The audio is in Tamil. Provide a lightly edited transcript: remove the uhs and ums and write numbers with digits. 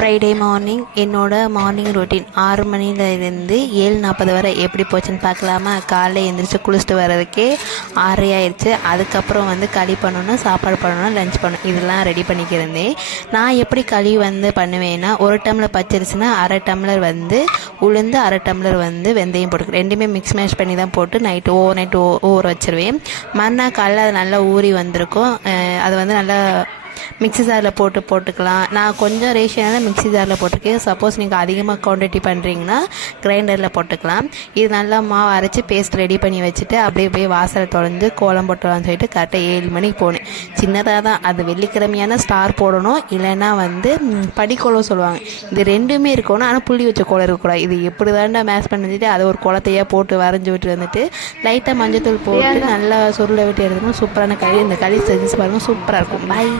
ஃப்ரைடே மார்னிங் என்னோடய மார்னிங் ரொட்டீன் 6 மணிலேருந்து 7:40 வரை எப்படி போச்சுன்னு பார்க்கலாமா. காலையில் எழுந்திரிச்சு குளிச்சுட்டு வர்றதுக்கே 6:30 ஆயிடுச்சு. அதுக்கப்புறம் களி பண்ணணும், சாப்பாடு பண்ணணும், லஞ்ச் பண்ணணும், இதெல்லாம் ரெடி பண்ணிக்கிறேன். நான் எப்படி களி பண்ணுவேன்னா, 1 டம்ளர் பச்சரிசினா 1/2 டம்ளர் உளுந்து, 1/2 டம்ளர் வெந்தயம் போட்டுக்கிறேன். ரெண்டுமே மிக்ஸ் மேஷ் பண்ணி தான் போட்டு ஓவர் நைட் ஊற வச்சுருவேன். மறுநாள் காலையில் அது நல்லா ஊறி வந்திருக்கும். அது நல்லா மிக்ஸி ஜாரில் போட்டுக்கலாம். நான் கொஞ்சம் ரேஷியோனால மிக்ஸி ஜாரில் போட்டிருக்கேன். சப்போஸ் நீங்கள் அதிகமாக குவான்டிட்டி பண்ணுறீங்கன்னா கிரைண்டரில் போட்டுக்கலாம். இது நல்லா மாவு அரைச்சி பேஸ்ட் ரெடி பண்ணி வச்சுட்டு அப்படியே போய் வாசலை தொலைஞ்சு கோலம் போட்டுலான்னு சொல்லிட்டு கரெக்டாக 7 மணிக்கு போனேன். சின்னதாக தான் அது. வெள்ளிக்கிழமையான ஸ்டார் போடணும், இல்லைன்னா படிக்கோலம் சொல்லுவாங்க. இது ரெண்டுமே இருக்கணும். ஆனால் புள்ளி வச்ச கோலம் இருக்கக்கூடாது. இது எப்படி தாண்டா மேஷ் பண்ணி வச்சுட்டு அதை ஒரு குளத்தையாக போட்டு வரைஞ்சி விட்டு லைட்டாக மஞ்சத்தூள் போட்டு நல்லா சுருளை விட்டு எடுக்கணும். சூப்பரான களி. இந்த களி செஞ்சு பாருங்கள், சூப்பராக இருக்கும். பாய்.